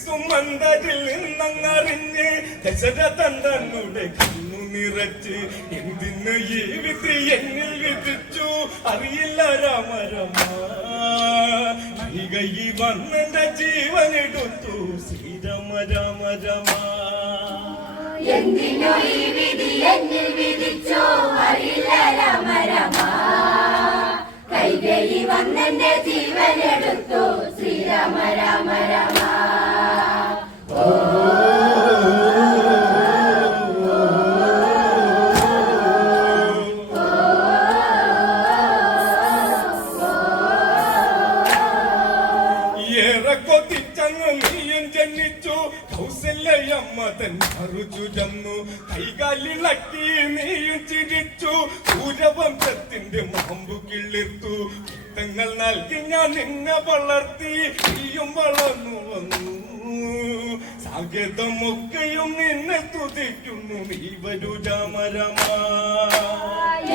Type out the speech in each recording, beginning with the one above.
സുമന്തരിൽ നിന്നങ്ങറിഞ്ഞ് ദശരഥൻ തന്നുടെ കണ്ണു നിറച്ച് എന്തിന് ഈ വിധി എന്നിൽ വിധിച്ചു അറിയില്ല രാമ രാമ കൈ വന്നെന്റെ ജീവനെടുത്തു ശ്രീരാമ രാമ രാമ എന്തിനു ഈ വിധി എന്നിൽ വിധിച്ചു അറിയില്ല രാമ രാമ കൈകൈ വന്നെന്റെ ജീവനെടുത്തു ശ്രീരാമ രാമ രാമ കൗസല്യമ്മതൻ മറുചുരന്നു കൈകാലിളക്കി നീയും ചിരിച്ചു സൂര്യവംശത്തിന്റെ മാമ്പു കിളിർത്തു പുത്തങ്ങൾ നൽകി ഞാൻ നിന്നെ വളർത്തി നീയും വളർന്നു വന്നു സാഗതമൊക്കെയും നിന്നെ തുതിക്കുന്നു നീ വരൂ രാമ രാമ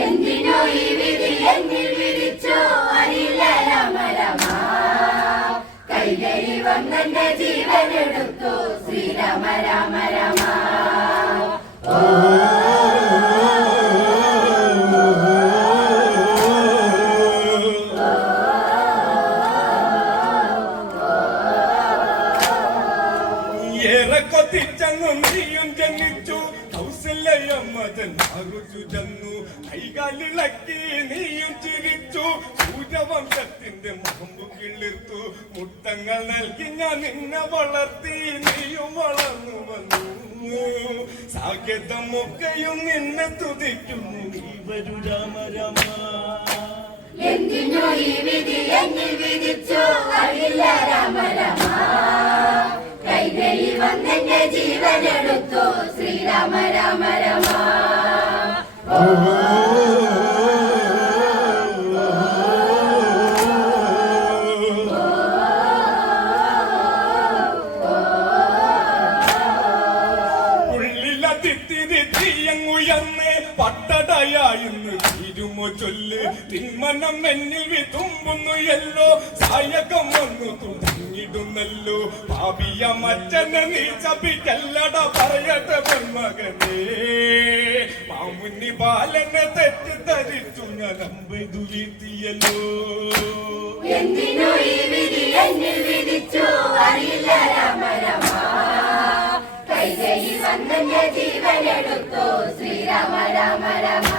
എന്തിനു ഈ വിധി എന്നിൽ വിധിച്ചു അറിയില്ല രാമ രാമ കൈകൈ വന്നെന്റെ ജീവനെടുത്തു ശ്രീരാമ രാമ രാമ ഏറെ കൊതിച്ചങ്ങും നീയും ജനിച്ചു കൗസല്യമ്മതൻ മറുചുരന്നു കൈകാലിളക്കി നീയും ചിരിച്ചു സൂര്യവംശത്തിന്റെ മാമ്പു കിളിർത്തു മുട്ടങ്ങൾ നൽകി ഞാൻ നിന്നെ വളർത്തി നീയും വളർന്നു വന്നു സാഗതമൊക്കെയും നിന്നെ തുതിക്കുന്നു നീ വരൂ രാമ രാമ എന്തിനു ഈ വിധി എന്നിൽ വിധിച്ചു അറിയില്ല രാമ രാമ കൈകൈ വന്നെന്റെ ജീവനെടുത്തു ശ്രീരാമ രാമ രാമ പട്ടടയായിന്ന് തീരുമോ ചൊല്ല് തിന്മനം എന്നിൽ വിതുമ്പുന്നു എല്ലോ സായകം വന്നു തുടങ്ങിടുന്നല്ലോ ഭാവിയ മച്ചനെ നീ ചപിക്കല്ലട പറയട്ടെ പൊന്മകനേ മാമുന്നി ബാലനെ തെറ്റിദ്ധരിച്ചു ഞാൻ അമ്പെയ്തു വീഴ്ത്തിയല്ലോ എന്തിനു ഈ വിധി എന്നിൽ വിധിച്ചു അറിയില്ല രാമ രാമ കൈകൈ വന്നെന്റെ ജീവനെടുത്തു ശ്രീരാമ രാമ രാമ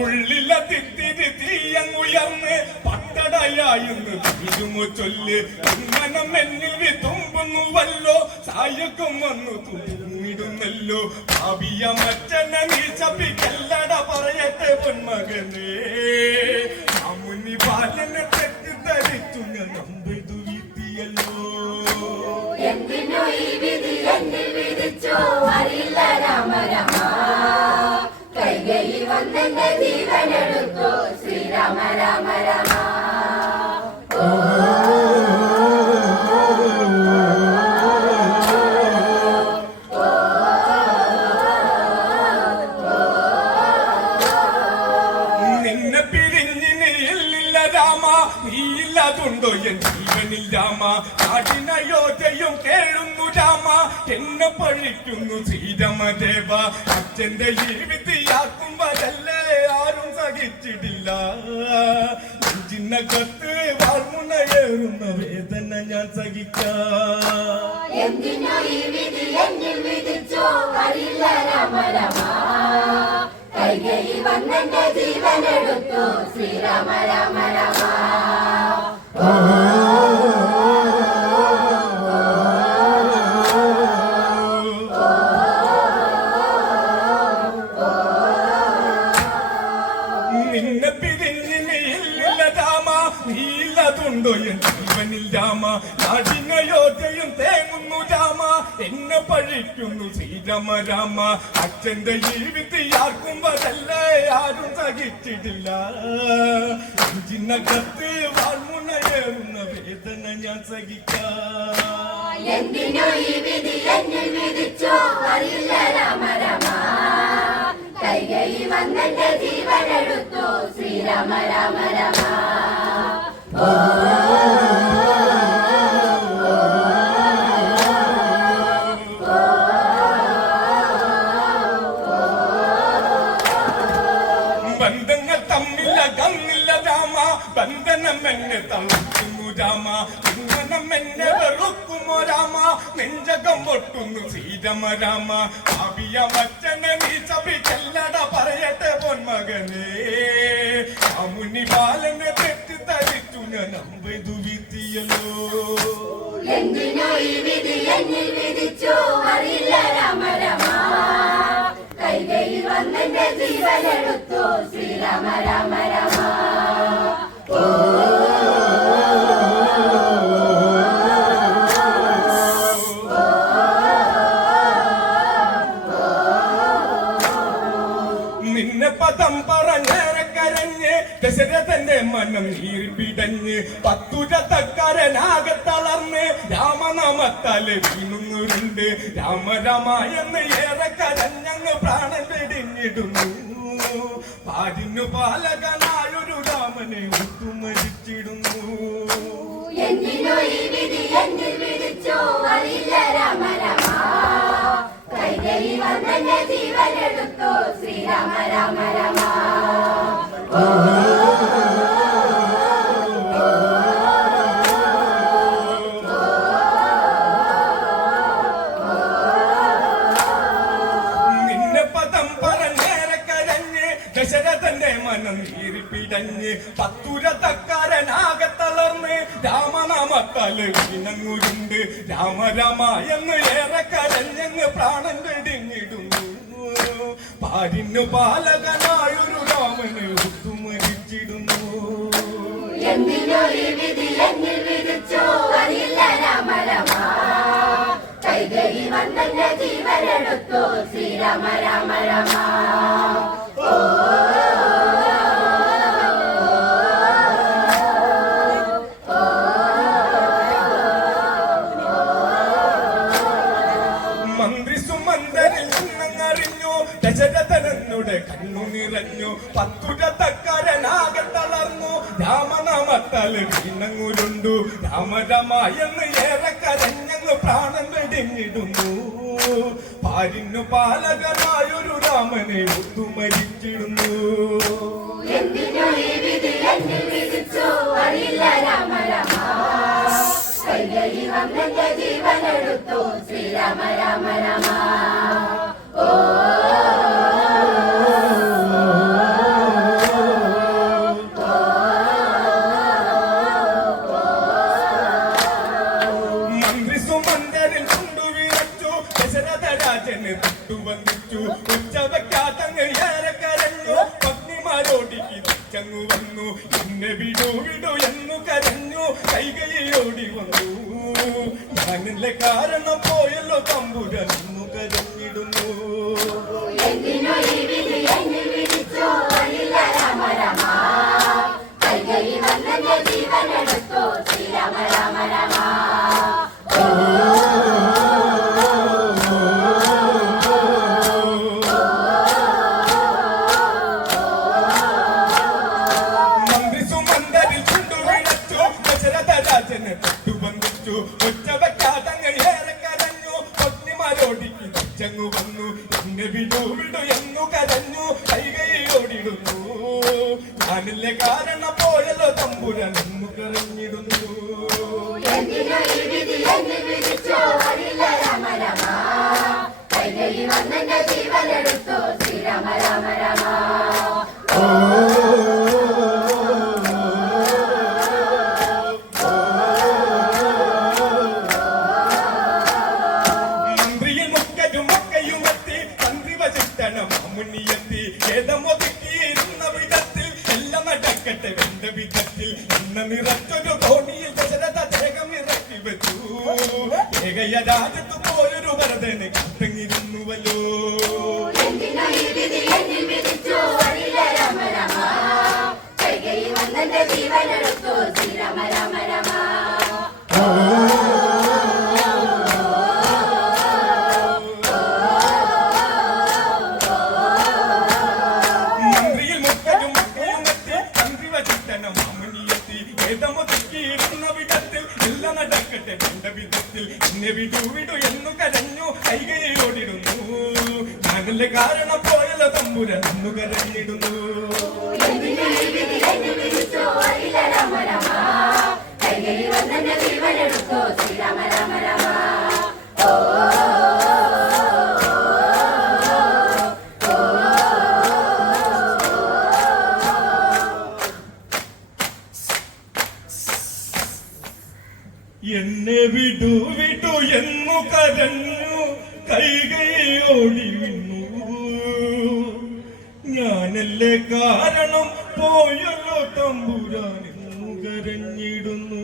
ഉള്ളിലതിത്തിരി തീയങ്ങുയർന്ന് പട്ടടയായിന്ന് ഇരുമോ ചൊല്ല് മനം എന്നിൽ വിതുമ്പുന്നുവല്ലോ സായകം വന്നു തുന്നിടുന്നല്ലോ ഭാവിയ മച്ചനെ നീ ചപിക്കല്ലട പറയട്ടെ പൊന്മകനേ മാമുനി ബാലനെ തെറ്റിദ്ധരിച്ചു ഞാൻ അമ്പെയ്തു വീഴ്ത്തിയല്ലോ എന്തിനു ഈ വിധി എന്നിൽ വിധിച്ചു അറിയില്ല രാമ രാമ കൈകൈ വന്നെന്റെ ജീവനെടുത്തു ശ്രീരാമ രാമ രാമ നിന്നെ പിരിഞ്ഞിന് എല്ലില്ല രാമ നീയില്ലാതുണ്ടോ എൻ ജീവനിൽ രാമ നാടിനയോധ്യയും കേഴുന്നു രാമ എന്നെ പഴിക്കുന്നു ശ്രീരാമദേവ അച്ഛന്റെ ഈ വിധിയാക്കുമ്പോഴല്ലേ ആരും സഹിച്ചിടില്ല നെഞ്ചിനകത്ത് വാൾമുനയേറുന്ന വേദന ഞാൻ സഹിക്കാം എന്തിനു ഈ വിധി എന്നിൽ വിധിച്ചു അറിയില്ല രാമ രാമ കൈകൈ വന്നെന്റെ ജീവനെടുത്തു ശ്രീരാമ രാമ രാമ നിന്നെ പിരിഞ്ഞിന് ഇല്ലില്ല രാമ നീയില്ലതുണ്ടോ എൻ ജീവനിൽ രാമ നാടിനയോധ്യയും തേങ്ങുന്നു രാമ എന്നെ പഴിക്കുന്നു ശ്രീരാമ രാമ അച്ഛന്റെ ഈ വിധിയാക്കുമ്പോഴല്ലേ ആരും സഹിച്ചിട്ടില്ല നെഞ്ചിനകത്ത് വാൾമുനയേറുന്ന വേദന ഞാൻ സഹിക്കാം എന്തിനു ഈ വിധി എന്നിൽ വിധിച്ചു അറിയില്ല വന്നെന്റെ ജീവനെടുത്തു ശ്രീരാമ രാമ രാമ. ബന്ധങ്ങൾ തമ്മില്ല തമ്മില്ല രാമ, ബന്ധനം എന്നെ തളർത്തുന്നു രാമ, ബന്ധനം എന്നെ വെറുക്കുമോ രാമ, നെഞ്ചകം പൊട്ടുന്നു ശ്രീരാമ രാമ. ഭാവിയ മച്ചനെ നീ സഭിക്കല്ലട പറയട്ടെ പൊന്മകനെ, മുനി ബാലനെ തെറ്റിദ്ധരിച്ചു ഞാൻ അമ്പതു വീഴ്ത്തിയല്ലോ. എന്തിനോ ഈ വിധി എന്നിൽ വിധിച്ചു അറിയില്ല രാമ രാമ. കൈകയിൽ വന്നെന്റെ ജീവനെടുത്തു ശ്രീരാമ രാമ രാമ. നിന്നെ പദം പറഞ്ഞേറെ കരഞ്ഞ് ദശരഥന്റെ മനം നീർപിടഞ്ഞ് പത്തുരത്തക്കാരനാകെ തളർന്ന് രാമനാമത്താല് വീണുന്നുരുണ്ട്. രാമ രാമ എന്ന് ഏറെ കരഞ്ഞങ്ങ് പ്രാണൻ വെടിഞ്ഞിടുന്നു. പാരിനു പാലകനായൊരു രാമനെ ഒത്തുമരിച്ചിടുന്നു. എന്തിനോ ഈ വിധി എന്നിൽ വിധിച്ചു അറിയില്ല രാമ രാമ. കൈകയിൽ വന്നെന്റെ ജീവനെടുത്തു ശ്രീരാമ രാമ രാമ. നിന്നെ പദം പറഞ്ഞേറെ കരഞ്ഞ് ദശരഥന്റെ മനം നീറിപ്പിടഞ്ഞ് പത്തുരത്തക്കാരനാകെ തളർന്ന് രാമനാമത്താല് വിനങ്ങുരുണ്ട്. രാമ രാമ എന്ന് ഏറെ കരഞ്ഞങ്ങ് പ്രാണൻ വെടിഞ്ഞിടുന്നു. പാരിനു പാലകനായൊരു രാമനെ ഒത്തുമരിച്ചിടുന്നു. എന്തിനോ ഈ വിധി എന്നിൽ വിധിച്ചു അറിയില്ല രാമ രാമ. കൈകയിൽ വന്നെന്റെ ജീവനെടുത്തു ശ്രീരാമ രാമ രാമ. മന്ത്രി സുമന്ദരിൽ നിന്നറിഞ്ഞു ദശരഥനന്നുടെ കണ്ണു നിറഞ്ഞു. പത്തുരത്തക്കാരനാകെ തളർന്നു രാമനാമത്താല് വീണങ്ങുരുണ്ടു. രാമ രാമ എന്ന് ഏറെ കരഞ്ഞങ്ങ് പ്രാണൻ വെടിഞ്ഞിടുന്നു. പാരിനു പാലകനായൊരു രാമനെ ഒത്തുമരിച്ചിടുന്നു. എന്തിനോ ഈ വിധി എന്നിൽ വിധിച്ചു അറിയില്ല രാമ രാമ. കൈകയിൽ വന്നെന്റെ ജീവനെടുത്തു ശ്രീരാമ രാമ രാമ. മന്ത്രി സുമന്ദരിൽ കൊണ്ടുവിറച്ചു ദശരഥ രാജന് തൊട്ടുവന്നിച്ചു. ഉച്ചവയ്ക്കാതങ്ങ് ഏറെ കരഞ്ഞു പത്നിമാരോടിക്ക് തിരിച്ചങ്ങു വന്നു. എന്നെ വിടു വിടു എന്നു കരഞ്ഞു കൈകൈയോടി വന്നു. ഞാനല്ലേ കാരണം പോയല്ലോ തമ്പുരന്നു കരഞ്ഞിടുന്നു. എന്തിനോ ഈ വിധി എന്നിൽ വിധിച്ചു അറിയില്ല രാമ രാമ. കൈകയിൽ വന്നെന്റെ ജീവനെടുത്തു ശ്രീരാമ രാമ രാമ. മന്ത്രി സുമന്ദരിൽ കൊണ്ടുവിറച്ചു ദശരഥ രാജന് തൊട്ടുവന്നിച്ചു. ഉച്ചവയ്ക്കാതങ്ങ് ഏറെ കരഞ്ഞു പത്നിമാരോടിക്ക് തിരിച്ചങ്ങു വന്നു. എന്നെ വിടു വിടു എന്നു കരഞ്ഞു കൈകൈയോടിടുന്നു. ഞാനില്ലേ കാരണം പോയല്ലോ തമ്പുരനെന്നു കരഞ്ഞിടുന്നു. എന്തിനോ ഈ വിധി എന്നിൽ വിധിച്ചു അറിയില്ല രാമ രാമ. കൈകയിൽ വന്നെന്റെ ജീവനെടുത്തു ശ്രീരാമ രാമ രാമ. മന്ത്രിയിൽ മുക്കയുമെത്തി തന്ത്രി വചിട്ടണം മുന്നിയെത്തി. ഏതമൊതുക്കിയിരുന്ന വിധത്തിൽ എല്ലാം നടക്കട്ടെ വെണ്ട വിധത്തിൽ. എന്ന നിറച്ചൊരു തോണിയിൽ ദശരഥ ദേഹം ഇറക്കി വെച്ചു. ഏകയ രാജ്യത്ത് പോയൊരു വരദനെ കത്തങ്ങിരുന്നുവല്ലോ. എന്തിനോ ഈ വിധി എന്നിൽ വിധിച്ചു അറിയില്ല രാമ രാമ. കൈകയിൽ വന്നെന്റെ ജീവനെടുത്തു ശ്രീരാമ രാമ രാമ. വിടു വിടു എന്നു കരഞ്ഞു കൈകൈയോടിടുന്നു ഞാനല്ലേ കാരണം പോയല്ലോ തമ്പുരാൻ എന്നു കരഞ്ഞിടുന്നു എന്തിനു ഈ വിധി എന്നെ വിധിച്ചോ അറിയില്ല രാമ രാമ കൈകേയി വന്നെന്റെ ജീവനെടുത്തോ ശ്രീരാമ രാമ രാമ ഓ എന്നെ വിടു വിടു എന്നു കരഞ്ഞു കൈകൈയോടി വിണ്ണു ഞാനല്ലേ കാരണം പോയല്ലോ തമ്പുരാൻ എന്നു കരഞ്ഞിടുന്നു